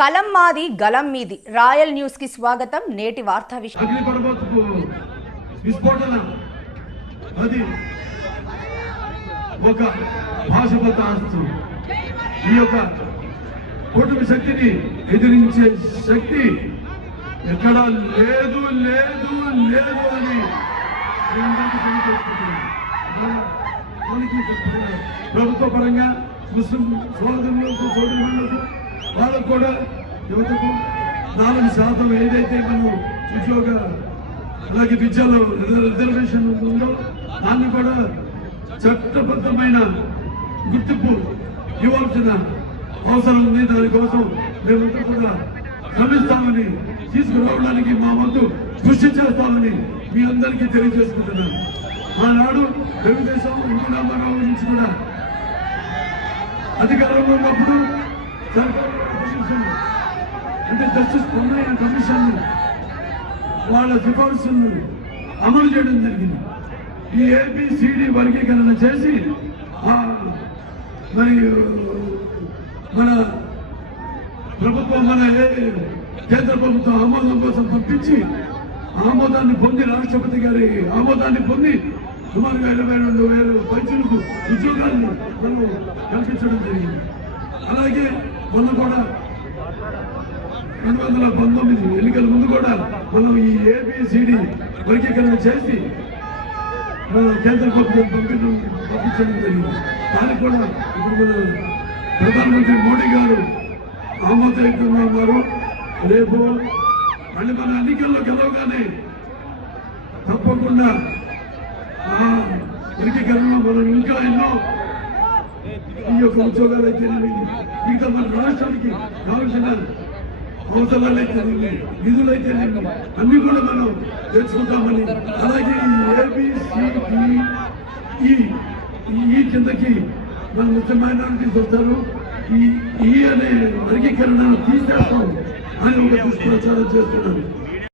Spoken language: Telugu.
కలం మాది గలం మీది రాయల్ న్యూస్ కి స్వాగతం. నేటి వార్తా విస్ఫోటన అది ఒక భాషపతాస్తు ఈ యొక్క కుటుంబ శక్తిని ఎదిరించే శక్తి ఎక్కడా లేదు లేదు లేదు అని ప్రభుత్వ పరంగా ముస్లిం సోదరులకు సోదరులకు వాళ్ళకు కూడా యువతకు 4% ఏదైతే మనం ఉద్యోగ అలాగే విద్యలో రిజర్వేషన్ ఉందో దాన్ని కూడా చట్టబద్ధమైన గుర్తింపు ఇవ్వాల్సిన అవసరం ఉంది. దానికోసం మేమంతా కూడా శ్రమిస్తామని తీసుకురావడానికి మా వంతు కృషి చేస్తామని మీ అందరికీ తెలియజేసుకుంటున్నాను. ఆనాడు తెలుగుదేశం ఎన్టీ రామారావు నుంచి కూడా అధికారంలో ఉన్నప్పుడు అంటే జస్టిస్ పొన్నయ్య కమిషన్ వాళ్ళ సిఫార్సులను అమలు చేయడం జరిగింది. ఈ ABCD వర్గీకరణ చేసి మరి మన ప్రభుత్వం మన కేంద్ర ప్రభుత్వం ఆమోదం కోసం పంపించి ఆమోదాన్ని పొంది రాష్ట్రపతి గారి ఆమోదాన్ని పొంది సుమారుగా 22,000 పైచులకు ఉద్యోగాలను మనం కల్పించడం జరిగింది. అలాగే మొన్న కూడా 2019 ఎన్నికల ముందు కూడా మనం ఈ ABCD వర్గీకరణ చేసి కేంద్ర ప్రభుత్వం పంపించడం జరిగింది. దానికి కూడా ఇప్పుడు మన ప్రధానమంత్రి మోడీ గారు ఆమోదయుక్తంగా ఉన్నారు. రేపు మళ్ళీ మన ఎన్నికల్లో గెలవగానే తప్పకుండా వర్గీకరణలో మనం ఇంకా ఎన్నో ఈ యొక్క ఉద్యోగాలు అయితే ఇంకా మన రాష్ట్రానికి కావాల్సిన అవసరాలు అయితే నిధులైతే అన్ని కూడా మనం తెచ్చుకుంటామని, అలాగే ఈ ABCD కిందకి మన ముస్లిం మైనారిటీస్ వస్తారు. ఈ అనే వర్గీకరణను తీసేస్తాం అని ఒక దుష్ప్రచారం చేస్తున్నారు.